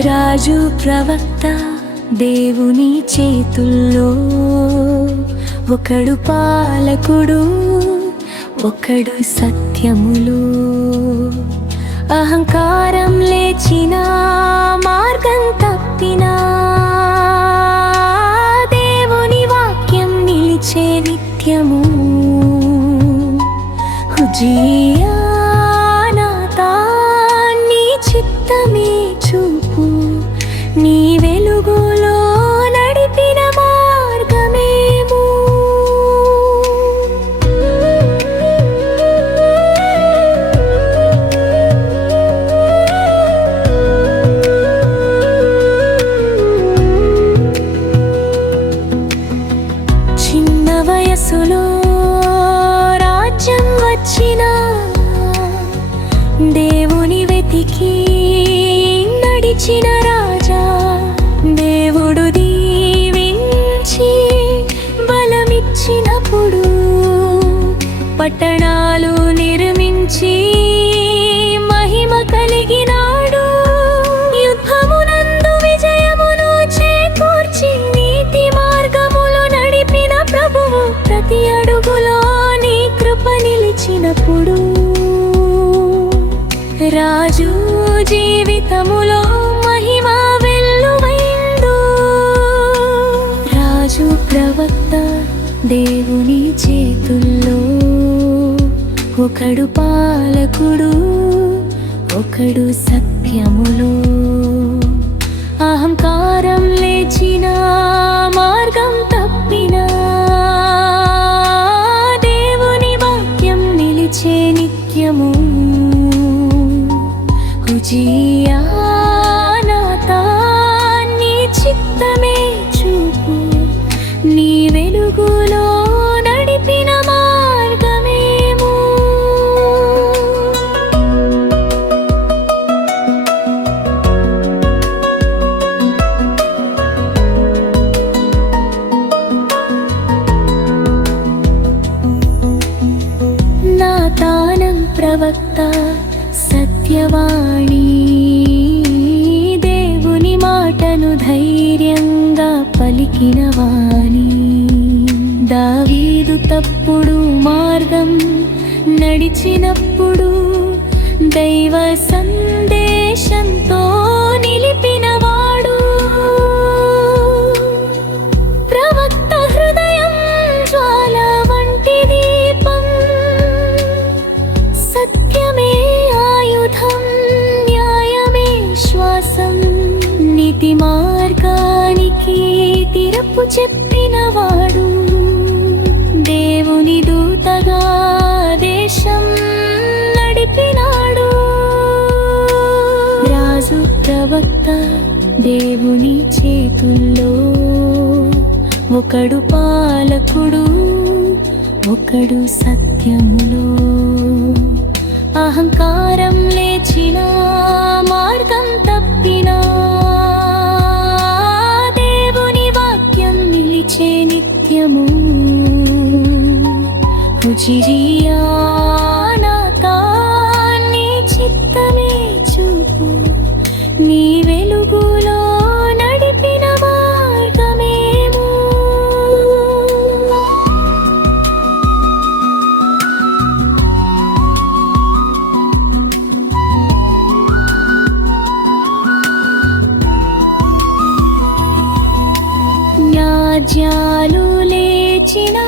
రాజు ప్రవక్త దేవుని చేతుల్లో. ఒకడు పాలకుడు ఒకడు సత్యములు. అహంకారం లేచిన మార్గం తప్పిన దేవుని వాక్యం నిలిచే నిత్యము. హుజియానాతా దీవించిన రాజా దేవుడు దీవించి బలమిచ్చినప్పుడు పట్టణాలు నిర్మించి మహిమ కలిగినా దేవుని చేతుల్లో ఒకడు పాలకుడు ఒకడు సత్యములో అహంకారం లేచిన మార్గం తప్పిన దేవుని వాక్యం నిలిచే నిత్యము. కుజీ ప్రవక్త సత్యవాణి. దేవుని మాటను ధైర్యంగా పలికిన వాణి. దావీదు తప్పుడు మార్గం నడిచినప్పుడు దైవ సందేశంతో నీతి మార్గానికి తిరపు చెప్పినవాడు. దేవుని దూతగా దేశం నడిపినాడు. రాజు ప్రవక్త దేవుని చేతుల్లో ఒకడు పాలకుడు ఒకడు సత్యములో. అహంకారం లేచిన మార్గం తప్పినా హుజిరియానాతా నీ చిత్తమే చూపు. నీ వెలుగులో నడిపిన మార్గమేము. రాజ్యాలు లేచిన